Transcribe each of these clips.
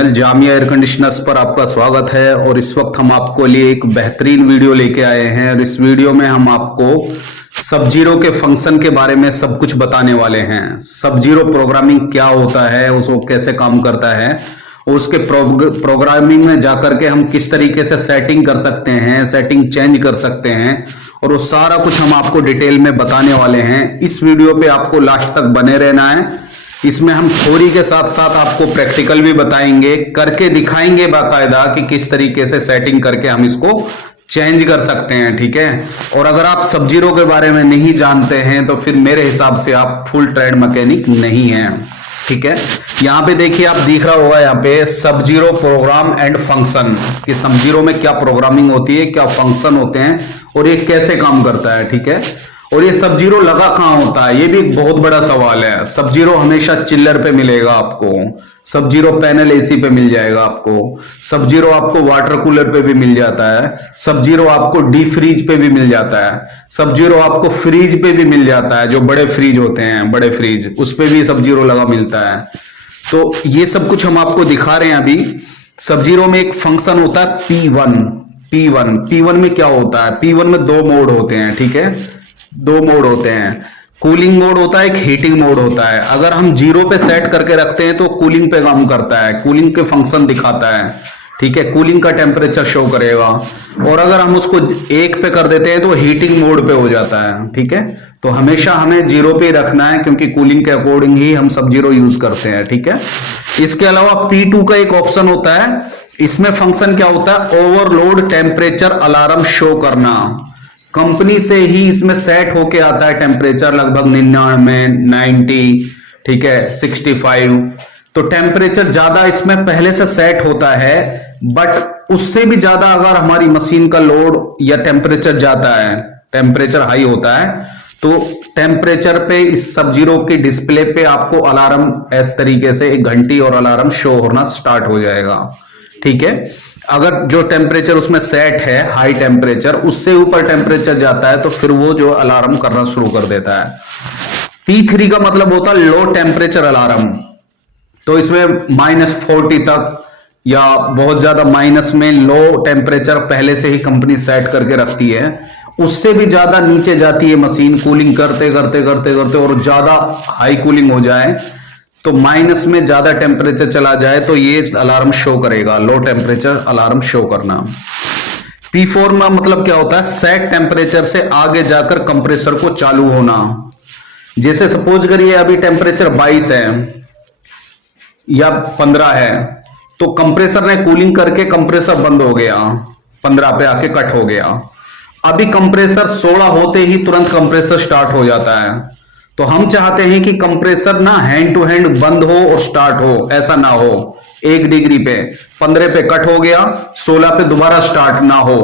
Channel Jamia air conditioners पर आपका स्वागत है। और इस वक्त हम आपको लिए एक बेहतरीन वीडियो लेके आए हैं और इस वीडियो में हम आपको सब जीरो के फंक्शन के बारे में सब कुछ बताने वाले हैं। सब जीरो प्रोग्रामिंग क्या होता है, उसको कैसे काम करता है, उसके प्रोग्रामिंग में जाकर के हम किस तरीके से सेटिंग कर सकते हैं, सेटिंग चेंज कर सकते हैं, और वो सारा कुछ हम आपको डिटेल में बताने वाले हैं। इस वीडियो पे आपको लास्ट तक बने रहना है। इसमें हम थ्योरी के साथ साथ आपको प्रैक्टिकल भी बताएंगे, करके दिखाएंगे बाकायदा कि किस तरीके से सेटिंग करके हम इसको चेंज कर सकते हैं। ठीक है। और अगर आप सब जीरो के बारे में नहीं जानते हैं तो फिर मेरे हिसाब से आप फुल ट्रेड मैकेनिक नहीं हैं। ठीक है। यहाँ पे देखिए, आप दिख रहा होगा यहाँ पे सब जीरो प्रोग्राम एंड फंक्शन, कि सब जीरो में क्या प्रोग्रामिंग होती है, क्या फंक्शन होते हैं और ये कैसे काम करता है। ठीक है। और ये सब जीरो लगा कहां होता है, ये भी एक बहुत बड़ा सवाल है। सब जीरो हमेशा चिल्लर पे मिलेगा आपको, सब जीरो पैनल एसी पे मिल जाएगा आपको, सब जीरो आपको वाटर कूलर पे भी मिल जाता है, सब जीरो आपको डीप फ्रीज पे भी मिल जाता है, सब जीरो आपको फ्रीज पे भी मिल जाता है, जो बड़े फ्रीज होते हैं, बड़े फ्रीज, उस पे भी सब जीरो लगा मिलता है। तो ये सब कुछ हम आपको दिखा रहे हैं अभी। सब जीरो में एक फंक्शन होता है P1 में क्या होता है, P1 में दो मोड होते हैं। ठीक है। दो मोड होते हैं, कूलिंग मोड होता है, एक हीटिंग मोड होता है। अगर हम जीरो पे सेट करके रखते हैं तो कूलिंग पे काम करता है, कूलिंग के फंक्शन दिखाता है। ठीक है। कूलिंग का टेम्परेचर शो करेगा। और अगर हम उसको एक पे कर देते हैं तो हीटिंग मोड पे हो जाता है। ठीक है। तो हमेशा हमें जीरो पे रखना है, क्योंकि कूलिंग के अकॉर्डिंग ही हम सब जीरो यूज करते हैं। ठीक है। इसके अलावा P2 का एक ऑप्शन होता है। इसमें फंक्शन क्या होता है, ओवरलोड टेम्परेचर अलार्म शो करना। कंपनी से ही इसमें सेट होके आता है टेम्परेचर, लगभग 99, 90, ठीक है, 65। तो टेम्परेचर ज्यादा इसमें पहले से सेट होता है, बट उससे भी ज्यादा अगर हमारी मशीन का लोड या टेम्परेचर जाता है, टेम्परेचर हाई होता है, तो टेम्परेचर पे इस सब जीरो की डिस्प्ले पे आपको अलार्म इस तरीके से एक घंटी और अलार्म शो होना स्टार्ट हो जाएगा। ठीक है। अगर जो टेम्परेचर उसमें सेट है हाई टेम्परेचर, उससे ऊपर टेम्परेचर जाता है तो फिर वो जो अलार्म करना शुरू कर देता है। P3 का मतलब होता है लो टेम्परेचर अलार्म। तो इसमें -40 तक या बहुत ज्यादा माइनस में लो टेम्परेचर पहले से ही कंपनी सेट करके रखती है। उससे भी ज्यादा नीचे जाती है मशीन, कूलिंग करते करते करते करते, और ज्यादा हाई कूलिंग हो जाए तो माइनस में ज्यादा टेम्परेचर चला जाए तो ये अलार्म शो करेगा, लो टेम्परेचर अलार्म शो करना। P4 में मतलब क्या होता है, सेट टेम्परेचर से आगे जाकर कंप्रेसर को चालू होना। जैसे सपोज करिए अभी टेम्परेचर 22 है या 15 है, तो कंप्रेसर ने कूलिंग करके कंप्रेसर बंद हो गया, 15 पे आके कट हो गया। अभी कंप्रेसर 16 होते ही तुरंत कंप्रेसर स्टार्ट हो जाता है। तो हम चाहते हैं कि कंप्रेसर ना हैंड टू हैंड बंद हो और स्टार्ट हो, ऐसा ना हो। 1 डिग्री पे 15 पे कट हो गया, 16 पे दोबारा स्टार्ट ना हो,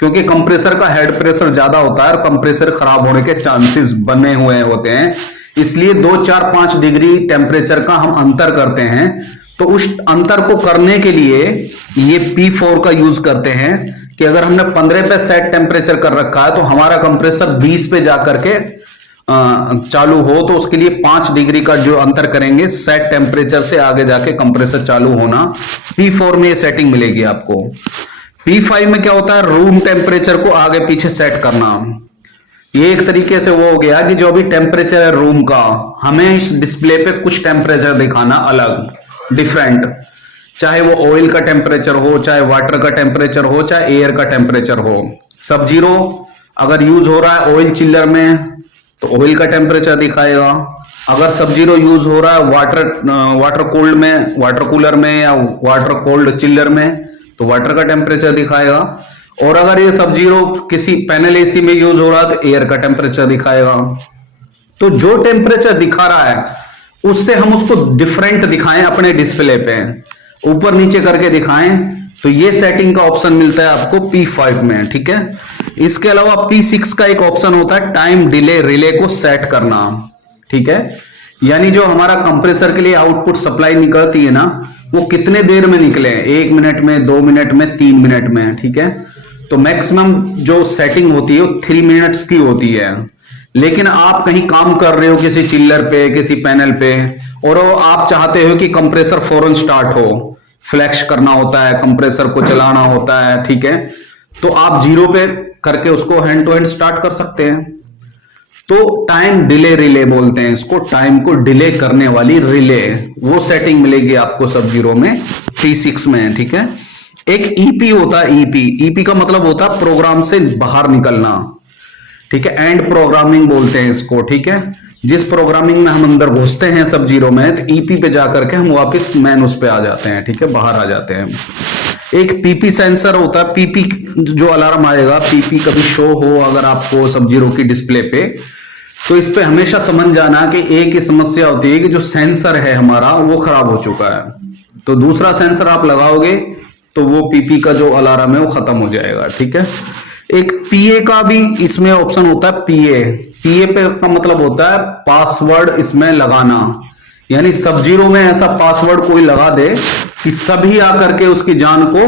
क्योंकि कंप्रेसर का हेड प्रेशर ज्यादा होता है और कंप्रेसर खराब होने के चांसेस बने हुए होते हैं। इसलिए 2, 4, 5 डिग्री टेम्परेचर का हम अंतर करते हैं। तो उस अंतर को करने के लिए ये P4 का यूज करते हैं कि अगर हमने 15 पे सेट टेम्परेचर कर रखा है तो हमारा कंप्रेसर 20 पे जाकर के चालू हो, तो उसके लिए 5 डिग्री का जो अंतर करेंगे सेट टेम्परेचर से आगे जाके कंप्रेसर चालू होना। P4 में ये सेटिंग मिलेगी आपको। P5 में क्या होता है, रूम टेम्परेचर को आगे पीछे सेट करना। ये एक तरीके से वो हो गया कि जो भी टेम्परेचर है रूम का, हमें इस डिस्प्ले पे कुछ टेम्परेचर दिखाना अलग, डिफरेंट, चाहे वो ऑयल का टेम्परेचर हो, चाहे वाटर का टेम्परेचर हो, चाहे एयर का टेम्परेचर हो। सब जीरो अगर यूज हो रहा है ऑयल चिल्लर में तो ऑयल का टेम्परेचर दिखाएगा। अगर सब जीरो यूज हो रहा है वाटर कोल्ड में, वाटर कूलर में, या वाटर कोल्ड चिल्लर में, तो वाटर का टेम्परेचर दिखाएगा। और अगर ये सब जीरो किसी पैनल एसी में यूज हो रहा है तो एयर का टेम्परेचर दिखाएगा। तो जो टेम्परेचर दिखा रहा है उससे हम उसको डिफरेंट दिखाएं अपने डिस्प्ले पे, ऊपर नीचे करके दिखाएं, तो ये सेटिंग का ऑप्शन मिलता है आपको P5 में। ठीक है। इसके अलावा P6 का एक ऑप्शन होता है टाइम डिले रिले को सेट करना। ठीक है। यानी जो हमारा कंप्रेसर के लिए आउटपुट सप्लाई निकलती है ना, वो कितने देर में निकले, 1 मिनट में, 2 मिनट में, 3 मिनट में। ठीक है। तो मैक्सिमम जो सेटिंग होती है वो 3 मिनट्स की होती है। लेकिन आप कहीं काम कर रहे हो किसी चिल्लर पे, किसी पैनल पे, और आप चाहते हो कि कंप्रेसर फौरन स्टार्ट हो, फ्लैश करना होता है, कंप्रेसर को चलाना होता है, ठीक है, तो आप 0 पे करके उसको हैंड टू हैंड स्टार्ट कर सकते हैं। तो टाइम डिले रिले बोलते हैं इसको, टाइम को डिले करने वाली रिले, वो सेटिंग मिलेगी आपको सब जीरो में, P6 में, ठीक है। एक ईपी होता है, ईपी का मतलब होता है प्रोग्राम से बाहर निकलना, ठीक है, एंड प्रोग्रामिंग बोलते हैं इसको, ठीक है। जिस प्रोग्रामिंग में हम अंदर घुसते हैं सब जीरो में, तो ईपी पे जाकर के हम वापस मैन उस पे आ जाते हैं, ठीक है, बाहर आ जाते हैं। एक पीपी सेंसर होता है, पीपी जो अलार्म आएगा, पीपी कभी शो हो अगर आपको सब जीरो की डिस्प्ले पे, तो इस पे हमेशा समझ जाना कि एक ही समस्या होती है कि जो सेंसर है हमारा वो खराब हो चुका है, तो दूसरा सेंसर आप लगाओगे तो वो पीपी का जो अलार्म है वो खत्म हो जाएगा, ठीक है। एक पीए का भी इसमें ऑप्शन होता है, पीए पे का मतलब होता है पासवर्ड इसमें लगाना, यानी सब जीरो में ऐसा पासवर्ड कोई लगा दे कि सभी आकर के उसकी जान को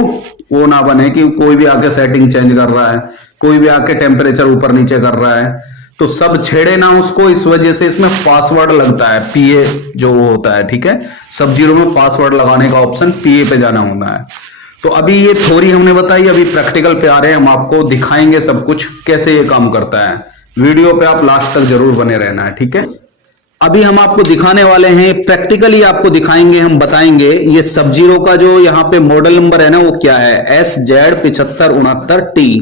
वो ना बने कि कोई भी आके सेटिंग चेंज कर रहा है, कोई भी आके टेम्परेचर ऊपर नीचे कर रहा है, तो सब छेड़े ना उसको, इस वजह से इसमें पासवर्ड लगता है, पीए जो होता है, ठीक है। सब जीरो में पासवर्ड लगाने का ऑप्शन पीए पे जाना होता है। तो अभी ये थ्योरी हमने बताई, अभी प्रैक्टिकल पे आ रहे हैं, हम आपको दिखाएंगे सब कुछ कैसे ये काम करता है। वीडियो पे आप लास्ट तक जरूर बने रहना है, ठीक है। अभी हम आपको दिखाने वाले हैं, प्रैक्टिकली आपको दिखाएंगे, हम बताएंगे ये सब जीरो का जो यहाँ पे मॉडल नंबर है ना वो क्या है, SZ7569T।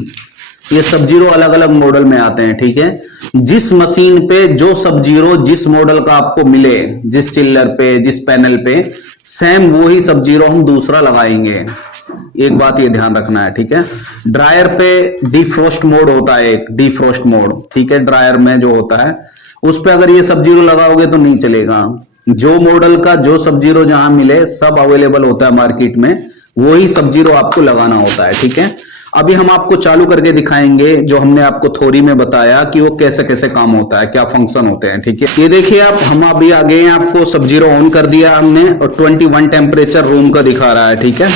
ये सब जीरो अलग अलग मॉडल में आते हैं, ठीक है। जिस मशीन पे जो सब जीरो जिस मॉडल का आपको मिले, जिस चिल्लर पे जिस पैनल पे, सेम वही सब जीरो हम दूसरा लगाएंगे, एक बात ये ध्यान रखना है, ठीक है। ड्रायर पे डिफ्रोस्ट मोड होता है, एक डिफ्रोस्ट मोड, ठीक है, ड्रायर में जो होता है उस पे अगर ये सब जीरो लगाओगे तो नहीं चलेगा। जो मॉडल का जो सब जीरो जहां मिले सब अवेलेबल होता है मार्केट में, वही सब जीरो आपको लगाना होता है, ठीक है। अभी हम आपको चालू करके दिखाएंगे जो हमने आपको थ्योरी में बताया कि वो कैसे कैसे काम होता है, क्या फंक्शन होते हैं, ठीक है। ये देखिए आप, हम अभी आ गए हैं, आपको सब जीरो ऑन कर दिया हमने और 21 टेम्परेचर रूम का दिखा रहा है, ठीक है।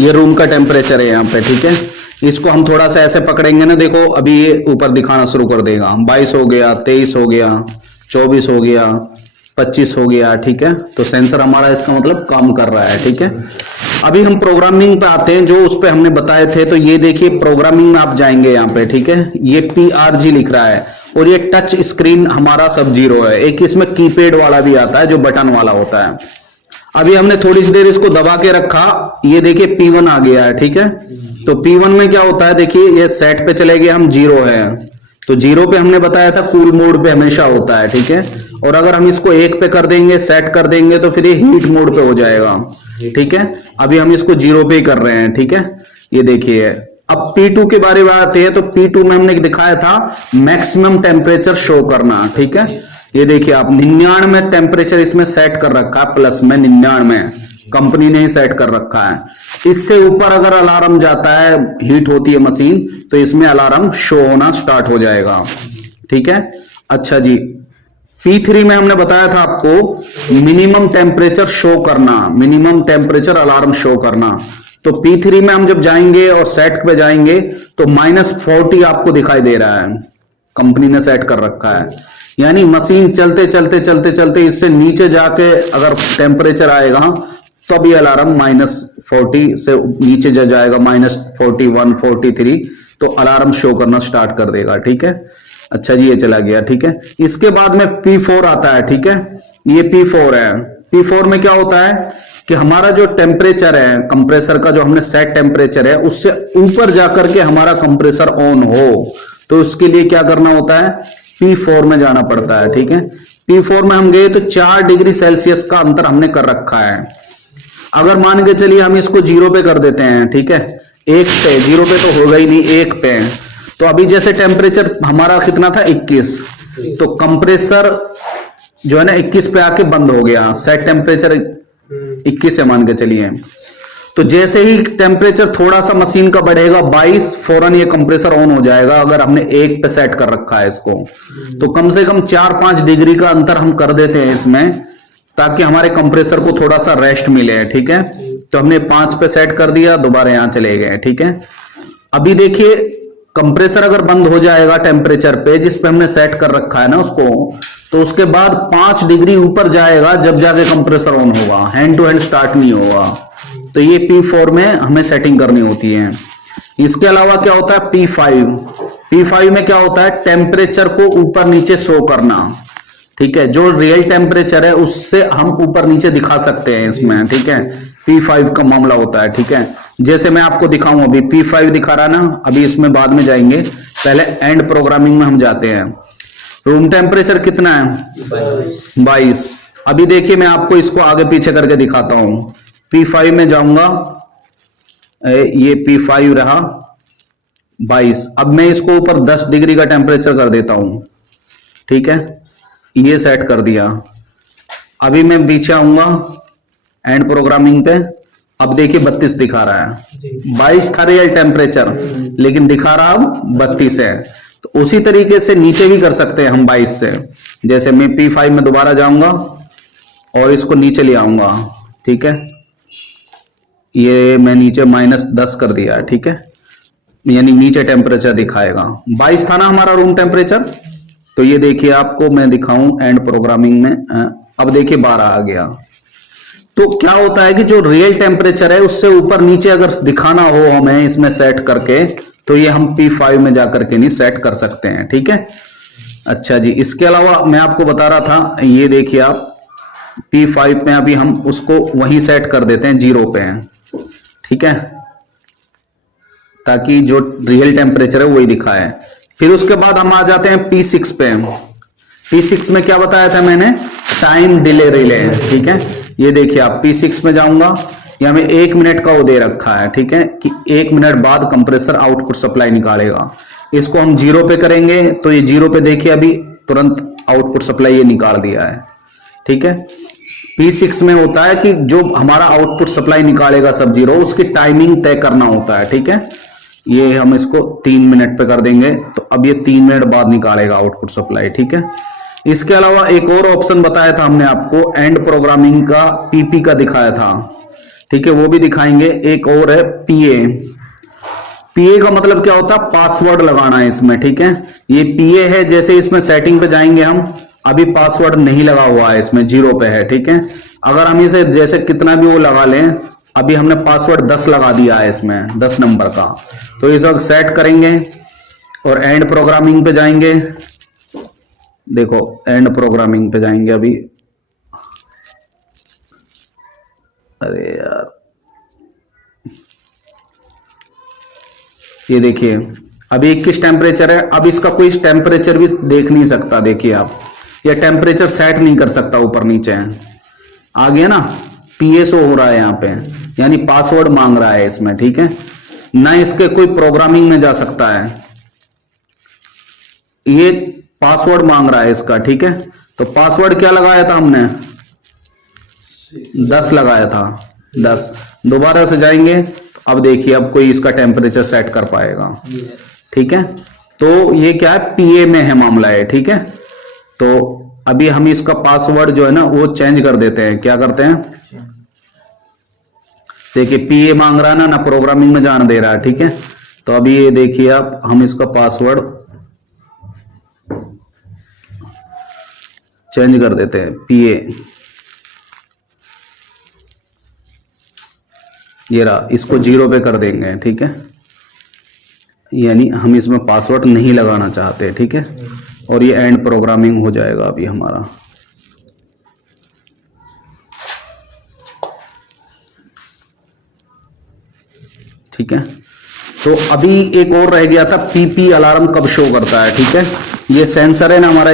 ये रूम का टेम्परेचर है यहाँ पे, ठीक है। इसको हम थोड़ा सा ऐसे पकड़ेंगे ना, देखो अभी ये ऊपर दिखाना शुरू कर देगा, 22 हो गया, 23 हो गया, 24 हो गया, 25 हो गया, ठीक है। तो सेंसर हमारा इसका मतलब काम कर रहा है, ठीक है। अभी हम प्रोग्रामिंग पे आते हैं, जो उस पे हमने बताए थे, तो ये देखिए प्रोग्रामिंग में आप जाएंगे यहाँ पे, ठीक है। ये PRG लिख रहा है और ये टच स्क्रीन हमारा सब जीरो है। एक इसमें कीपैड वाला भी आता है जो बटन वाला होता है। अभी हमने थोड़ी सी देर इसको दबा के रखा, ये देखिए P1 आ गया है, ठीक है। तो P1 में क्या होता है, देखिए ये सेट पे चले गए हम, जीरो है, तो जीरो पे हमने बताया था कूल मोड पे हमेशा होता है, ठीक है। और अगर हम इसको 1 पे कर देंगे, सेट कर देंगे, तो फिर ये हीट मोड पे हो जाएगा, ठीक है। अभी हम इसको 0 पे ही कर रहे हैं, ठीक है। ये देखिए अब P2 के बारे में आते हैं, तो P2 में हमने दिखाया था मैक्सिमम टेम्परेचर शो करना, ठीक है। ये देखिए आप 99 टेम्परेचर इसमें सेट कर रखा है, प्लस में 99 कंपनी ने ही सेट कर रखा है। इससे ऊपर अगर अलार्म जाता है, हीट होती है मशीन, तो इसमें अलार्म शो होना स्टार्ट हो जाएगा, ठीक है। अच्छा जी, P3 में हमने बताया था आपको मिनिमम टेम्परेचर शो करना, मिनिमम टेम्परेचर अलार्म शो करना। तो P3 में हम जब जाएंगे और सेट पे जाएंगे तो -40 आपको दिखाई दे रहा है, कंपनी ने सेट कर रखा है। यानी मशीन चलते चलते चलते चलते इससे नीचे जाके अगर टेम्परेचर आएगा तब ये अलार्म -40 से नीचे जा जाएगा, -41, 43, तो अलार्म शो करना स्टार्ट कर देगा, ठीक है। अच्छा जी, ये चला गया, ठीक है। इसके बाद में P4 आता है, ठीक है। ये P4 है। P4 में क्या होता है कि हमारा जो टेम्परेचर है कंप्रेसर का, जो हमने सेट टेम्परेचर है, उससे ऊपर जाकर के हमारा कंप्रेसर ऑन हो, तो उसके लिए क्या करना होता है, P4 में जाना पड़ता है, ठीक है। P4 में हम गए तो 4 डिग्री सेल्सियस का अंतर हमने कर रखा है। अगर मान के चलिए हम इसको 0 पे कर देते हैं, ठीक है, 1 पे, 0 पे तो होगा ही नहीं, 1 पे, तो अभी जैसे टेम्परेचर हमारा कितना था 21, तो कंप्रेसर जो है ना 21 पे आके बंद हो गया, सेट टेम्परेचर 21 है मान के चलिए। तो जैसे ही टेम्परेचर थोड़ा सा मशीन का बढ़ेगा 22, फौरन ये कंप्रेसर ऑन हो जाएगा, अगर हमने 1 पे सेट कर रखा है इसको। तो कम से कम 4-5 डिग्री का अंतर हम कर देते हैं इसमें, ताकि हमारे कंप्रेसर को थोड़ा सा रेस्ट मिले, ठीक है। तो हमने 5 पे सेट कर दिया, दोबारा यहां चले गए, ठीक है। अभी देखिए कंप्रेसर अगर बंद हो जाएगा टेम्परेचर पे जिस पे हमने सेट कर रखा है ना उसको, तो उसके बाद 5 डिग्री ऊपर जाएगा, जब जाके कंप्रेसर ऑन होगा, हैंड टू हैंड स्टार्ट नहीं होगा, तो ये P4 में हमें सेटिंग करनी होती है। इसके अलावा क्या होता है P5 में क्या होता है, टेम्परेचर को ऊपर नीचे शो करना, ठीक है। जो रियल टेम्परेचर है उससे हम ऊपर नीचे दिखा सकते हैं इसमें, ठीक है। P5 का मामला होता है, ठीक है। जैसे मैं आपको दिखाऊं, अभी P5 दिखा रहा ना, अभी इसमें बाद में जाएंगे, पहले एंड प्रोग्रामिंग में हम जाते हैं। रूम टेम्परेचर कितना है 22। अभी देखिए मैं आपको इसको आगे पीछे करके दिखाता हूं। P5 में जाऊंगा, ये P5 रहा 22। अब मैं इसको ऊपर 10 डिग्री का टेम्परेचर कर देता हूं, ठीक है। ये सेट कर दिया। अभी मैं पीछे आऊंगा एंड प्रोग्रामिंग पे, अब देखिए 32 दिखा रहा है। 22 था रियल टेम्परेचर, लेकिन दिखा रहा अब 32 है। तो उसी तरीके से नीचे भी कर सकते हैं हम 22 से। जैसे मैं P5 में दोबारा जाऊंगा और इसको नीचे ले आऊंगा, ठीक है। ये मैं नीचे -10 कर दिया है, ठीक है, यानी नीचे टेम्परेचर दिखाएगा। 22 था ना हमारा रूम टेम्परेचर, तो ये देखिए आपको मैं दिखाऊं एंड प्रोग्रामिंग में, अब देखिए 12 आ गया। तो क्या होता है कि जो रियल टेम्परेचर है उससे ऊपर नीचे अगर दिखाना हो हमें इसमें सेट करके, तो ये हम P5 में जाकर के नहीं सेट कर सकते हैं, ठीक है। अच्छा जी, इसके अलावा मैं आपको बता रहा था, ये देखिए आप P5 में अभी हम उसको वहीं सेट कर देते हैं 0 पे, ठीक है, ताकि जो रियल टेम्परेचर है वही दिखाए। फिर उसके बाद हम आ जाते हैं P6 पे। P6 में क्या बताया था मैंने, टाइम डिले रिले, ठीक है। ये देखिए आप P6 में जाऊंगा, यहां में 1 मिनट का वो दे रखा है, ठीक है, कि 1 मिनट बाद कंप्रेसर आउटपुट सप्लाई निकालेगा। इसको हम 0 पे करेंगे तो ये 0 पे देखिए अभी तुरंत आउटपुट सप्लाई ये निकाल दिया है, ठीक है। P6 में होता है कि जो हमारा आउटपुट सप्लाई निकालेगा सब 0, उसकी टाइमिंग तय करना होता है, ठीक है। ये हम इसको 3 मिनट पे कर देंगे, तो अब ये 3 मिनट बाद निकालेगा आउटपुट सप्लाई, ठीक है। इसके अलावा एक और ऑप्शन बताया था हमने आपको, एंड प्रोग्रामिंग का PP का दिखाया था, ठीक है, वो भी दिखाएंगे। एक और है PA का मतलब क्या होता है, पासवर्ड लगाना है इसमें, ठीक है। ये PA है, जैसे इसमें सेटिंग पे जाएंगे हम, अभी पासवर्ड नहीं लगा हुआ है इसमें, 0 पे है, ठीक है। अगर हम इसे जैसे कितना भी वो लगा लें, अभी हमने पासवर्ड 10 लगा दिया है इसमें, 10 नंबर का, तो इस वक्त सेट करेंगे और एंड प्रोग्रामिंग पे जाएंगे। देखो एंड प्रोग्रामिंग पे जाएंगे अभी, अरे यार ये देखिए अभी 21 टेम्परेचर है। अब इसका कोई टेम्परेचर भी देख नहीं सकता, देखिए आप, ये टेम्परेचर सेट नहीं कर सकता ऊपर नीचे, आ गया ना, PSO हो रहा है यहाँ पे, यानी पासवर्ड मांग रहा है इसमें, ठीक है। ना इसके कोई प्रोग्रामिंग में जा सकता है, ये पासवर्ड मांग रहा है इसका, ठीक है। तो पासवर्ड क्या लगाया था हमने, 10 लगाया था, 10। दोबारा से जाएंगे, अब देखिए अब कोई इसका टेम्परेचर सेट कर पाएगा, ठीक है। तो ये क्या है, PA में है मामला है, ठीक है। तो अभी हम इसका पासवर्ड जो है ना वो चेंज कर देते हैं। क्या करते हैं, देखिए PA मांग रहा है ना प्रोग्रामिंग में जान दे रहा है, ठीक है। तो अभी ये देखिए आप, हम इसका पासवर्ड चेंज कर देते हैं, PA, ये रहा, इसको 0 पे कर देंगे, ठीक है, यानी हम इसमें पासवर्ड नहीं लगाना चाहते, ठीक है। और ये एंड प्रोग्रामिंग हो जाएगा अभी हमारा। ठीक है, तो अभी एक और रह गया था, PP अलार्म कब शो करता है, ठीक है। ये सेंसर है ना हमारा,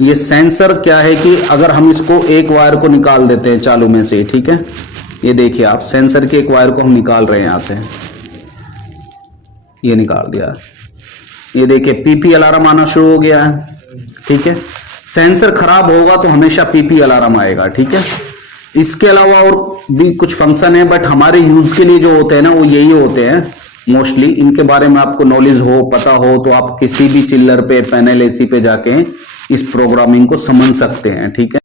ये सेंसर क्या है कि अगर हम इसको एक वायर को निकाल देते हैं चालू में से, ठीक है, ये देखिए आप, सेंसर के एक वायर को हम निकाल रहे हैं यहां से, ये निकाल दिया, ये देखिए PP अलार्म आना शुरू हो गया है, ठीक है। सेंसर खराब होगा तो हमेशा PP अलार्म आएगा, ठीक है। इसके अलावा और भी कुछ फंक्शन है, बट हमारे यूज के लिए जो होते हैं ना वो यही होते हैं मोस्टली। इनके बारे में आपको नॉलेज हो, पता हो, तो आप किसी भी चिल्लर पे, पैनल AC पे जाके इस प्रोग्रामिंग को समझ सकते हैं, ठीक है।